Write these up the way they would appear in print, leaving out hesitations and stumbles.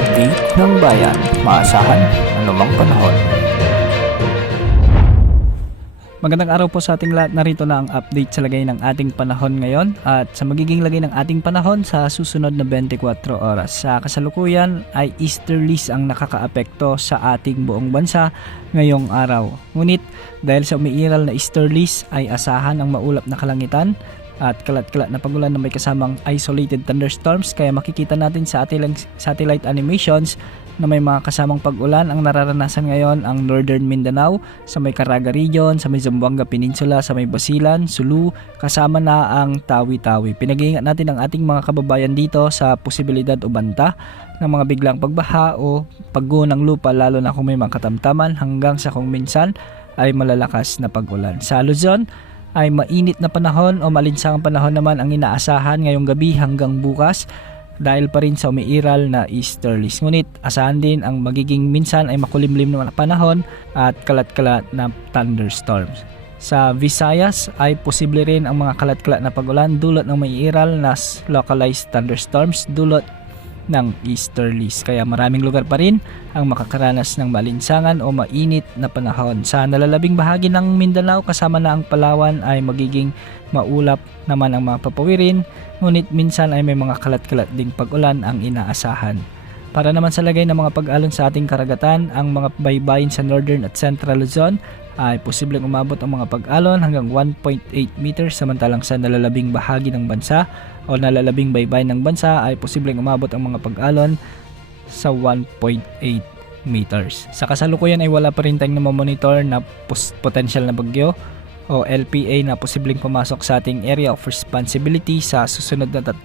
update ng bayan, maasahan anumang panahon. Magandang araw po sa ating lahat. Narito na ang update sa lagay ng ating panahon ngayon at sa magiging lagay ng ating panahon sa susunod na 24 oras. Sa kasalukuyan ay easterlies ang nakakaapekto sa ating buong bansa ngayong araw. Ngunit dahil sa umiiral na easterlies ay asahan ang maulap na kalangitan at kalat-kalat na pagulan na may kasamang isolated thunderstorms, kaya makikita natin sa ating satellite animations na may mga kasamang pag-ulan ang nararanasan ngayon ang Northern Mindanao, sa may Caraga Region, sa may Zamboanga Peninsula, sa may Basilan, Sulu, kasama na ang Tawi-Tawi. Pinag-iingat natin ang ating mga kababayan dito sa posibilidad o banta ng mga biglang pagbaha o pagguho ng lupa, lalo na kung may mga katamtaman hanggang sa kung minsan ay malalakas na pag-ulan. Sa Luzon ay mainit na panahon o malinsangang panahon naman ang inaasahan ngayong gabi hanggang bukas, dahil pa rin sa umiiral na easterlies. Ngunit asahan din ang magiging minsan ay makulimlim na panahon at kalat-kalat na thunderstorms. Sa Visayas ay posible rin ang mga kalat-kalat na pag-ulan dulot ng maiiral na localized thunderstorms dulot ng easterlies. Kaya maraming lugar pa rin ang makakaranas ng malinsangan o mainit na panahon. Sa nalalabing bahagi ng Mindanao kasama na ang Palawan ay magiging maulap naman ang mga papawirin, ngunit minsan ay may mga kalat-kalat ding pag-ulan ang inaasahan. Para naman sa lagay ng mga pag-alon sa ating karagatan, ang mga baybayin sa Northern at Central Luzon ay posibleng umabot ang mga pag-alon hanggang 1.8 meters, samantalang sa nalalabing bahagi ng bansa o nalalabing baybayin ng bansa ay posibleng umabot ang mga pag-alon sa 1.8 meters. Sa kasalukuyan ay wala pa rin tayong namamonitor na potential na bagyo o LPA na posibleng pumasok sa ating area of responsibility sa susunod na 3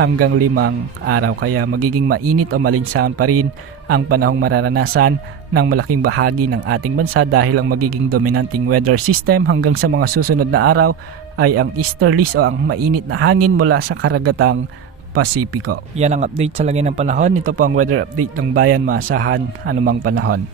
hanggang 5 araw. Kaya magiging mainit o malinsangan pa rin ang panahong mararanasan ng malaking bahagi ng ating bansa, dahil ang magiging dominanting weather system hanggang sa mga susunod na araw ay ang easterlies o ang mainit na hangin mula sa karagatang Pasipiko. Yan ang update sa lagay ng panahon. Ito po ang weather update ng bayan, maasahan anumang panahon.